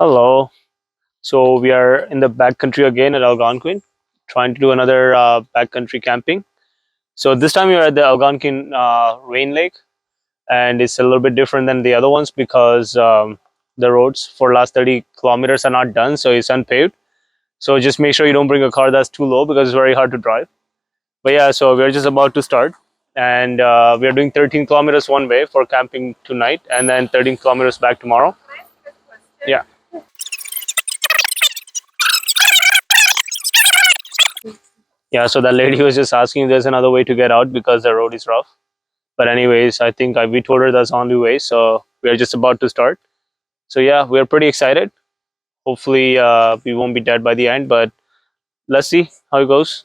Hello. So we are in the backcountry again at Algonquin, trying to do another backcountry camping. So this time we are at the Algonquin Rain Lake, and it's a little bit different than the other ones because the roads for last 30 kilometers are not done, so it's unpaved. So just make sure you don't bring a car that's too low because it's very hard to drive. But yeah, so we're just about to start, and we are doing 13 kilometers one way for camping tonight, and then 13 kilometers back tomorrow. Yeah. Yeah, so that lady was just asking if there's another way to get out because the road is rough. But anyways, I think we told her that's the only way. So we are just about to start. So yeah, we're pretty excited. Hopefully, we won't be dead by the end, but let's see how it goes.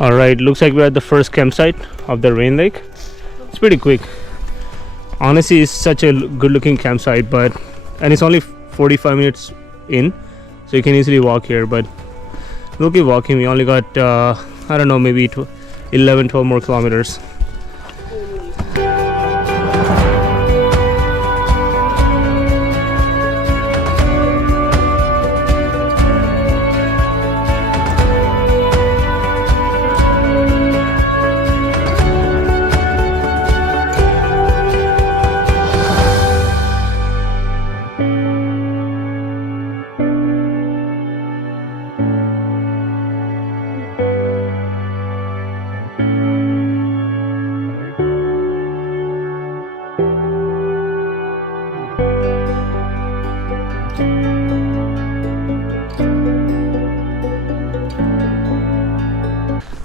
All right, looks like we're at the first campsite of the Rain Lake. It's pretty quick. Honestly, it's such a good looking campsite, but and it's only 45 minutes in, so you can easily walk here. But we'll keep walking. We only got, I don't know, maybe 11, 12 more kilometers.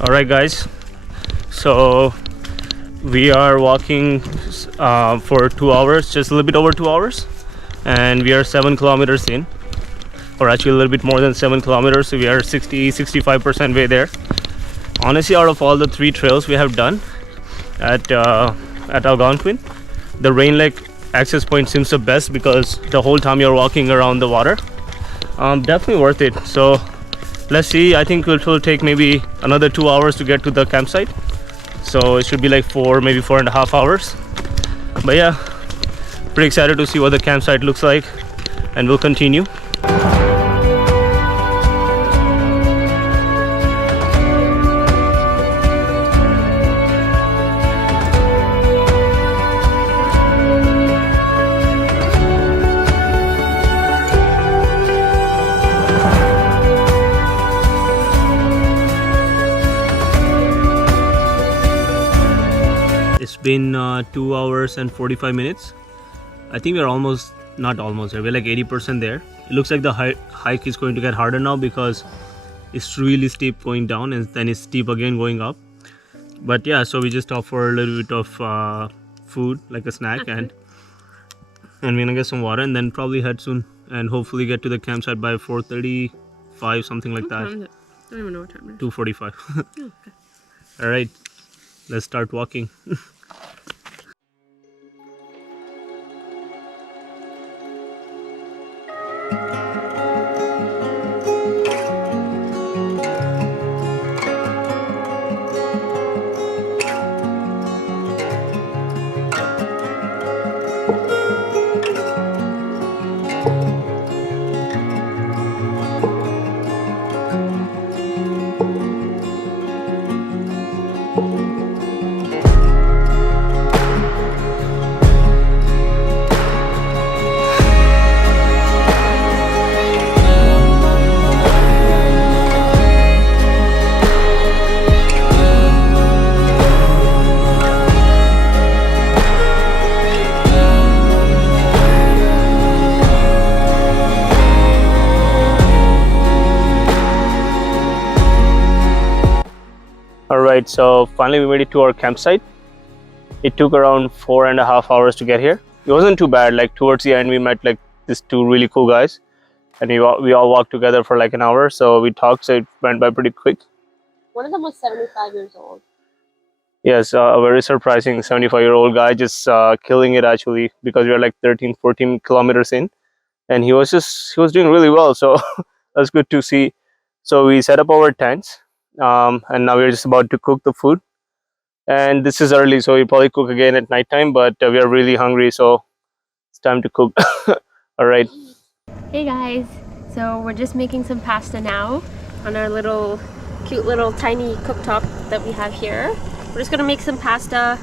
All right, guys. So we are walking for 2 hours, just a little bit over 2 hours, and we are 7 kilometers in, or actually a little bit more than 7 kilometers. So we are 65% way there. Honestly, out of all the three trails we have done at Algonquin, the Rain Lake access point seems the best because the whole time you're walking around the water. Definitely worth it. So let's see. I think it will take maybe another 2 hours to get to the campsite, so it should be like maybe 4.5 hours. But yeah, pretty excited to see what the campsite looks like, and we'll continue. It's been 2 hours and 45 minutes. I think we're almost, not almost there, we're like 80% there. It looks like the hike is going to get harder now because it's really steep going down and then it's steep again going up. But yeah, so we just stopped for a little bit of food, like a snack, and we're gonna get some water and then probably head soon and hopefully get to the campsite by 4:35, something like that. I don't even know what time it is. 2:45. Okay. All right, let's start walking. Alright, so finally we made it to our campsite. It took around 4.5 hours to get here. It wasn't too bad. Like towards the end we met like these two really cool guys, and we all walked together for like an hour, so we talked, so it went by pretty quick. One of them was 75 years old. Yes, a very surprising 75-year-old guy, just killing it actually, because we are like 13-14 kilometers in, and he was doing really well, so that's good to see. So we set up our tents, and now we're just about to cook the food, and this is early, so we probably cook again at nighttime, but we are really hungry, so it's time to cook. All right. Hey guys, so we're just making some pasta now on our little cute little tiny cooktop that we have here. We're just gonna make some pasta.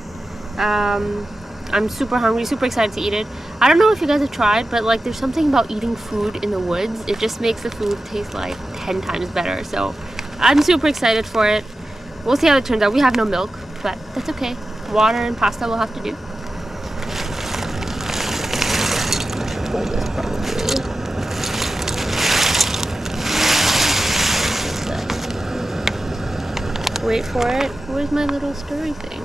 I'm super hungry, super excited to eat it. I don't know if you guys have tried, but like there's something about eating food in the woods. It just makes the food taste like 10 times better. So I'm super excited for it. We'll see how it turns out. We have no milk, but that's okay. Water and pasta will have to do. Wait for it. Where's my little stirry thing?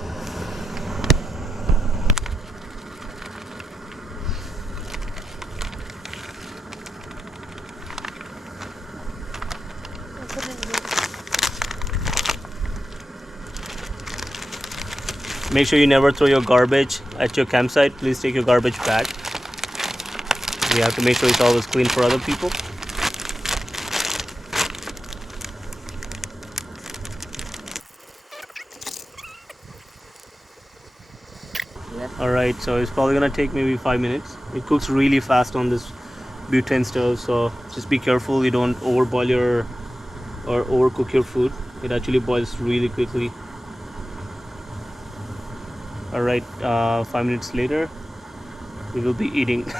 Make sure you never throw your garbage at your campsite. Please take your garbage back. We have to make sure it's always clean for other people. Alright, so it's probably gonna take maybe 5 minutes. It cooks really fast on this butane stove, so just be careful you don't overboil or overcook your food. It actually boils really quickly. Alright, 5 minutes later we will be eating.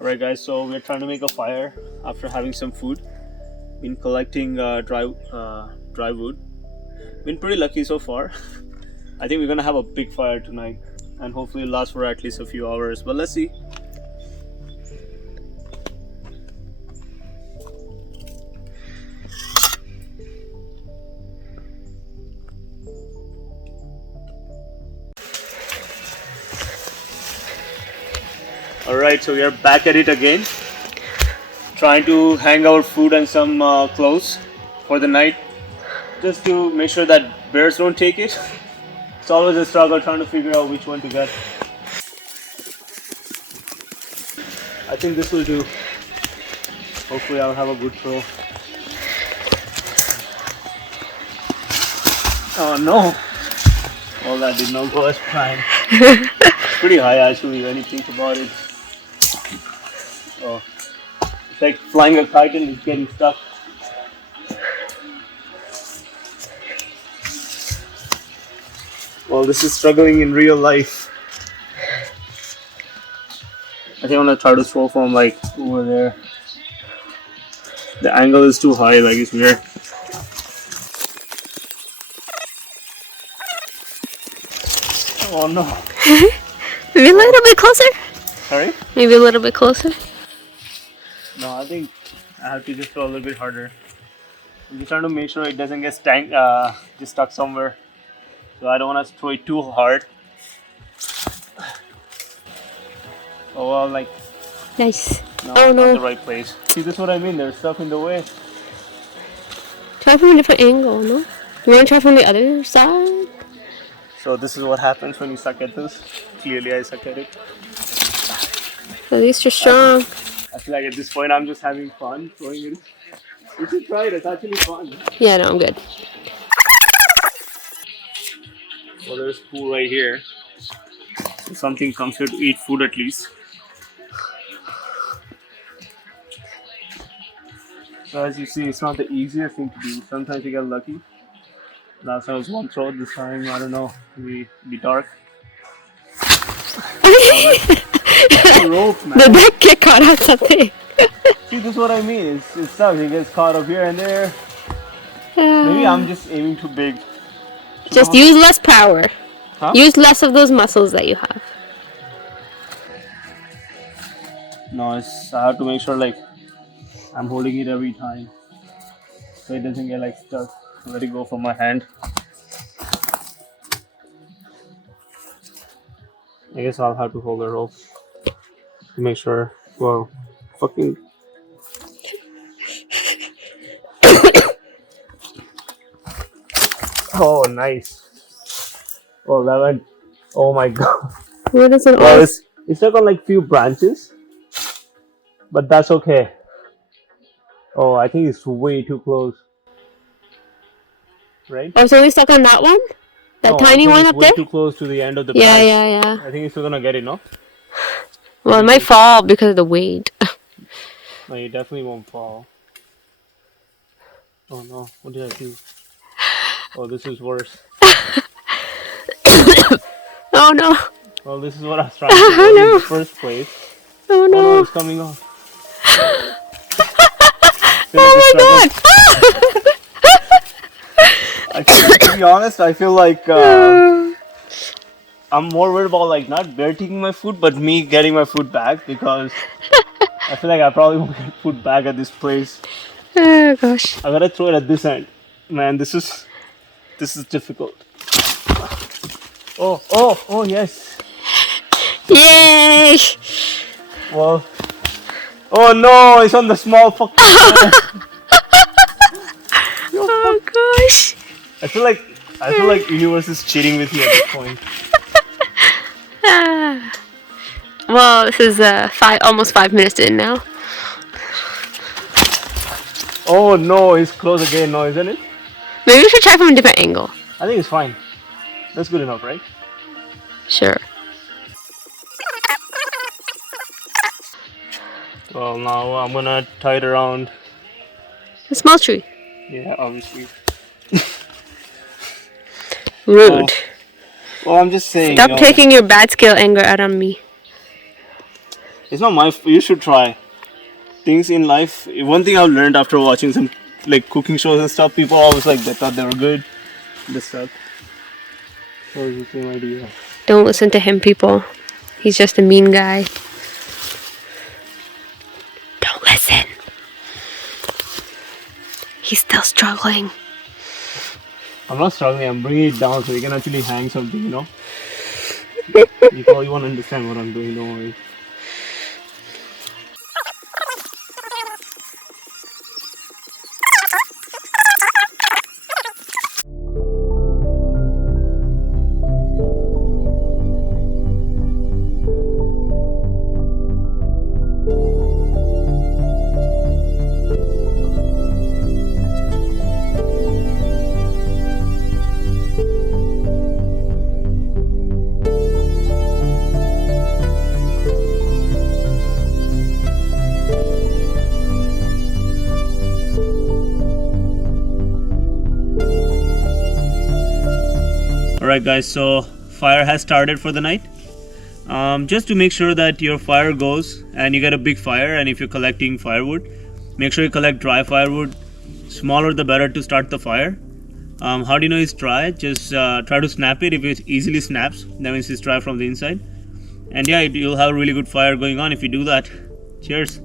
Alright guys, so we're trying to make a fire after having some food. Been collecting dry wood. Been pretty lucky so far. I think we're gonna have a big fire tonight, and hopefully it'll last for at least a few hours, but let's see. Alright, so we are back at it again, trying to hang our food and some clothes for the night, just to make sure that bears don't take it. It's always a struggle trying to figure out which one to get. I think this will do. Hopefully I'll have a good throw. Oh no! Well, that did not go as planned. It's pretty high actually when you think about it. Oh, it's like flying a kite and it's getting stuck. Well, this is struggling in real life. I think I'm gonna try to throw from like over there. The angle is too high, like it's weird. Oh no. Maybe a little bit closer? Sorry? Maybe a little bit closer? No, I think I have to just throw a little bit harder. I'm just trying to make sure it doesn't get just stuck somewhere. So I don't want to throw it too hard. Oh well, like. Nice. No, oh no. Not the right place. See, that's what I mean. There's stuff in the way. Try from a different angle, no? You want to try from the other side? So this is what happens when you suck at this. Clearly I suck at it. At least you're strong. I feel like at this point I'm just having fun throwing it. You should try it. It's actually fun. Yeah, no, I'm good. Well, there's food right here. So something comes here to eat food at least. So as you see, it's not the easiest thing to do. Sometimes you get lucky. Last time was one throw. This time, I don't know. Maybe be dark. The rope, man. back get caught on something. See, this is what I mean. It sucks. It gets caught up here and there. Maybe I'm just aiming too big. Just use less power. Huh? Use less of those muscles that you have. No, I have to make sure like I'm holding it every time so it doesn't get like stuck. Let it go from my hand. I guess I'll have to hold the rope to make sure. Well, fucking. Oh, nice. Oh, that went. Oh my god. What is it? Well, it's stuck on like few branches, but that's okay. Oh, I think it's way too close. Right? Oh, so we stuck on that one? That No, tiny I think one it's up way there? too close to the end of the Yeah, branch. yeah. I think you're still gonna get it, no? Well, it might fall because of the weight. No, you definitely won't fall. Oh no, what did I do? Oh, this is worse. Oh no. Well, this is what I was trying to avoid in No. the first place. Oh Oh no, no. it's coming off. Oh my god. To be honest, I feel like I'm more worried about like not bear taking my food, but me getting my food back because I feel like I probably won't get food back at this place. Oh gosh. I gotta throw it at this end. Man, this is difficult. Oh yes. Yay. Well, oh no, it's on the small fucking end. Oh gosh. I feel like universe is cheating with me at this point. Well, this is almost 5 minutes in now. Oh no, it's close again, no, isn't it? Maybe we should try from a different angle. I think it's fine. That's good enough, right? Sure. Well, now I'm gonna tie it around. A small tree. Yeah, obviously. Rude. Well, I'm just saying. Stop taking your bad skill anger out on me. It's not my. You should try things in life. One thing I've learned after watching some like cooking shows and stuff, people always like they thought they were good. This stuff. So it's the same idea. Don't listen to him, people. He's just a mean guy. Don't listen. He's still struggling. I'm not struggling. I'm bringing it down so you can actually hang something. You know. You probably won't understand what I'm doing. Don't worry. Alright guys, so fire has started for the night. Just to make sure that your fire goes and you get a big fire, and if you're collecting firewood, make sure you collect dry firewood. Smaller the better to start the fire. How do you know it's dry? Just try to snap it. If it easily snaps, that means it's dry from the inside. And yeah, you'll have a really good fire going on if you do that. Cheers.